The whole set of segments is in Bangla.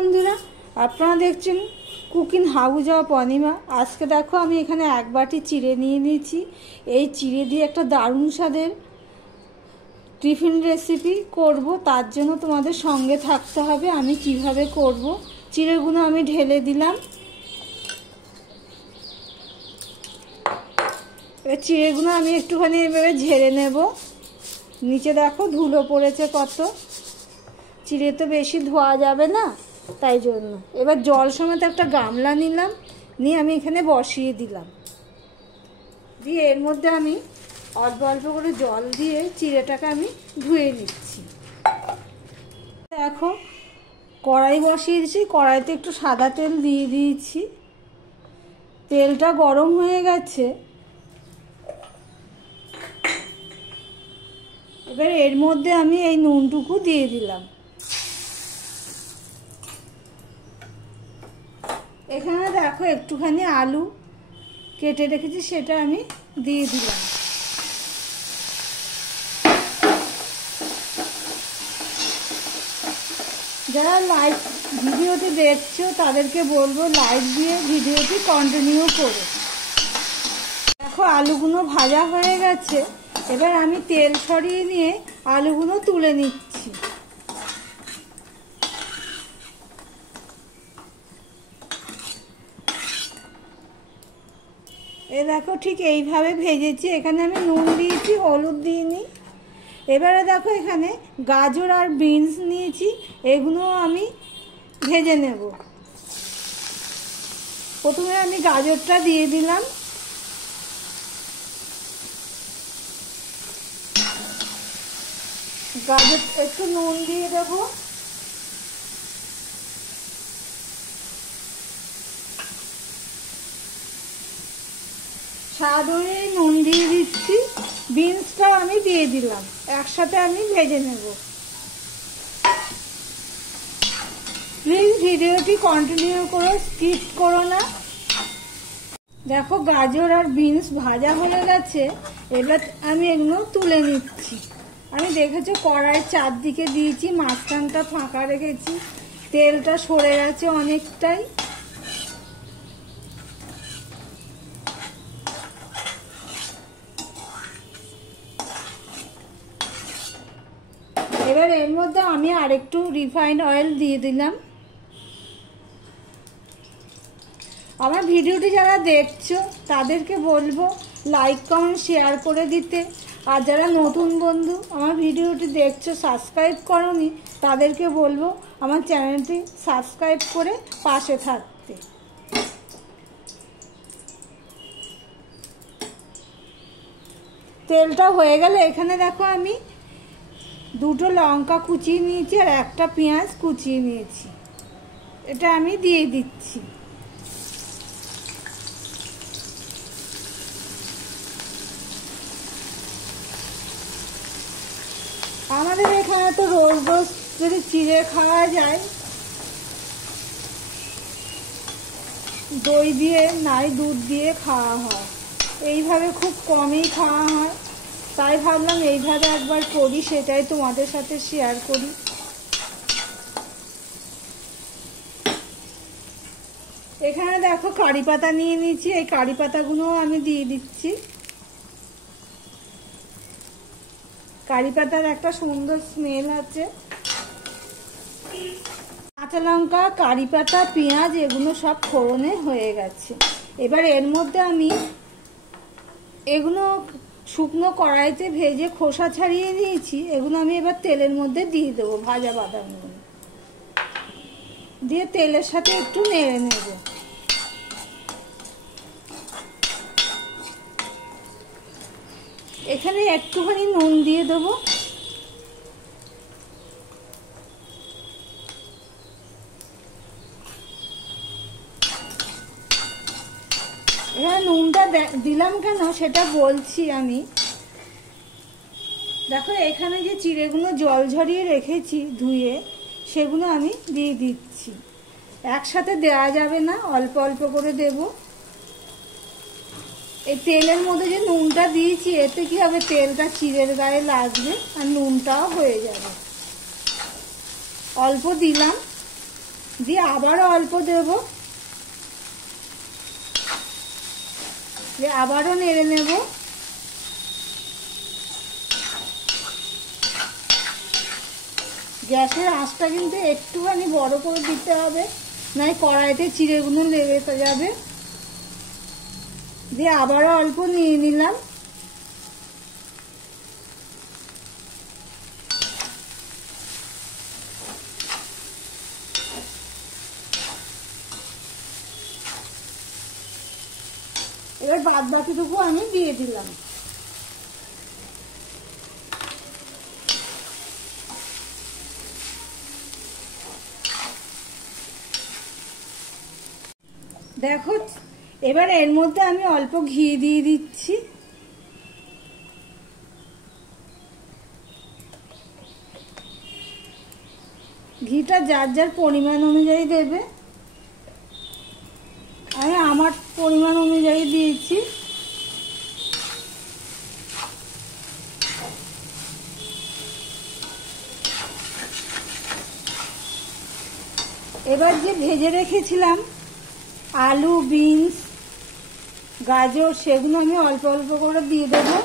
বন্ধুরা, আপনারা দেখছেন কুকিং হাউস অফ অনিমা। আজকে দেখো আমি এখানে এক বাটি চিড়ে নিয়ে নিয়েছি। এই চিড়ে দিয়ে একটা দারুণ স্বাদের টিফিন রেসিপি করব। তার জন্য তোমাদের সঙ্গে থাকতে হবে। আমি কিভাবে করব, চিড়েগুলো আমি ঢেলে দিলাম। এবার চিড়েগুলো আমি একটুখানি এভাবে ঝেড়ে নেব। নিচে দেখো ধুলো পড়েছে কত। চিড়ে তো বেশি ধোয়া যাবে না, তাই জন্য এবার জল সমেত একটা গামলা নিলাম, নিয়ে আমি এখানে বসিয়ে দিলাম। দিয়ে এর মধ্যে আমি অল্প অল্প করে জল দিয়ে চিড়েটাকে আমি ধুয়ে নিচ্ছি। দেখো কড়াই বসিয়ে দিয়েছি, কড়াইতে একটু সাদা তেল দিয়ে দিয়েছি। তেলটা গরম হয়ে গেছে। এবার এর মধ্যে আমি এই নুনটুকু দিয়ে দিলাম। এখানে দেখো একটুখানি আলু কেটে রেখেছি, সেটা আমি দিয়ে দিলাম। যারা লাইভ ভিডিওটি দেখছো তাদেরকে বলবো লাইক দিয়ে ভিডিওটি কন্টিনিউ করো। দেখো আলুগুলো ভাজা হয়ে গেছে। এবার আমি তেল সরিয়ে নিয়ে আলুগুলো তুলে নিচ্ছি। এ দেখো ঠিক এইভাবে ভেজেছি। এখানে আমি নুন দিয়েছি, হলুদ দিইনি। এবারে দেখো এখানে গাজর আর বিনস নিয়েছি, এগুলো আমি ভেজে নেব। প্রথমে আমি গাজরটা দিয়ে দিলাম। গাজর একটু নুন দিয়ে দেবো। স্বাদ অনুযায়ী নুন দিয়ে দিচ্ছি। বিনসটাও আমি দিয়ে দিলাম, একসাথে আমি ভেজে নেব। প্লিজ ভিডিওটি কন্টিনিউ করো, স্কিপ করো না। দেখো গাজর আর বিনস ভাজা হয়ে গেছে। এবার আমি এগুলো তুলে নিচ্ছি। আমি দেখেছো কড়াইয়ের চারদিকে দিয়েছি, মাঝখানটা ফাঁকা রেখেছি। তেলটা সরে গেছে অনেকটাই। এবার এর মধ্যে আমি আরেকটু রিফাইন্ড অয়েল দিয়ে দিলাম। আমার ভিডিওটি যারা দেখছো তাদেরকে বলবো লাইক কমেন্ট শেয়ার করে দিতে। আর যারা নতুন বন্ধু আমার ভিডিওটি দেখছো সাবস্ক্রাইব করোনি, তাদেরকে বলবো আমার চ্যানেলটি সাবস্ক্রাইব করে পাশে থাকতে। তেলটা হয়ে গেলে এখানে দেখো আমি দুটো লঙ্কা কুচিয়ে নিয়েছি আর একটা পেঁয়াজ কুচিয়ে নিয়েছি, এটা আমি দিয়ে দিচ্ছি। আমাদের এখানে তো রোজ রোজ যদি চিড়ে খাওয়া যায়, দই দিয়ে নাই দুধ দিয়ে খাওয়া হয়। এইভাবে খুব কমই খাওয়া হয়, তাই ভাবলাম এইভাবে একবার করি, সেটাই তোমাদের সাথে শেয়ার করি। এখানে দেখো কারি পাতা নিয়ে নিয়েছি, এই কারি পাতাগুলোও আমি দিয়ে দিচ্ছি। কারি পাতার একটা সুন্দর স্মেল আছে। কাঁচা লঙ্কা, কারি পাতা, পেঁয়াজ এগুলো সব ফোড়নে হয়ে গেছে। এবার এর মধ্যে আমি এগুলো শুকনো কড়াইতে ভেজে খোসা ছাড়িয়ে নিয়েছি, এগুলো আমি এবার তেলের মধ্যে দিয়ে দেবো। ভাজা বাদামগুলো দিয়ে তেলের সাথে একটু নেড়ে নেব। এখানে একটুখানি নুন দিয়ে দেবো। এখানে নুনটা দিলাম কেন সেটা বলছি আমি। দেখো এখানে যে চিড়েগুলো জল ঝরিয়ে রেখেছি ধুয়ে, সেগুলো আমি দিয়ে দিচ্ছি। একসাথে দেওয়া যাবে না, অল্প অল্প করে দেব। এই তেলের মধ্যে যে নুনটা দিয়েছি, এতে কি হবে, তেলটা চিড়ের গায়ে লাগবে আর নুনটাও হয়ে যাবে। অল্প দিলাম। দিয়ে আবারও অল্প দেব, দিয়ে আবারও নেড়ে নেব। গ্যাসের আঁচটা কিন্তু একটুখানি বড় করে দিতে হবে, নয় কড়াইতে চিড়েগুলো লেগে যাবে। দিয়ে আবারও অল্প নিয়ে নিলাম। এবার বাদ বাকিটুকু আমি দিয়ে দিলাম। দেখো এবার এর মধ্যে আমি অল্প ঘি দিয়ে দিচ্ছি। ঘিটা যার যার পরিমাণ অনুযায়ী দেবে, আমি আমার পরিমাণ অনুযায়ী দিয়েছি। এবার যে ভেজে রেখেছিলাম আলু, বিনস, গাজর, সেগুলো আমি অল্প অল্প করে দিয়ে দেবো।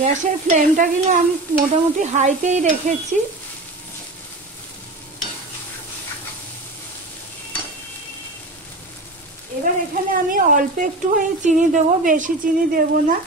গ্যাসের ফ্লেমটা কিন্তু আমি মোটামুটি হাইতেই রেখেছি। এবার এখানে আমি অল্প একটু চিনি দেবো, বেশি চিনি দেব না।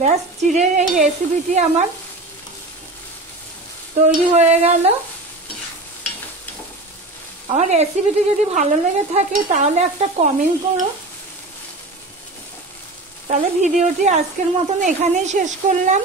ব্যাস, চিড়ের এই রেসিপিটি আমার তৈরি হয়ে গেল। আমার রেসিপিটি যদি ভালো লেগে থাকে তাহলে একটা কমেন্ট করো। তাহলে ভিডিওটি আজকের মতন এখানেই শেষ করলাম।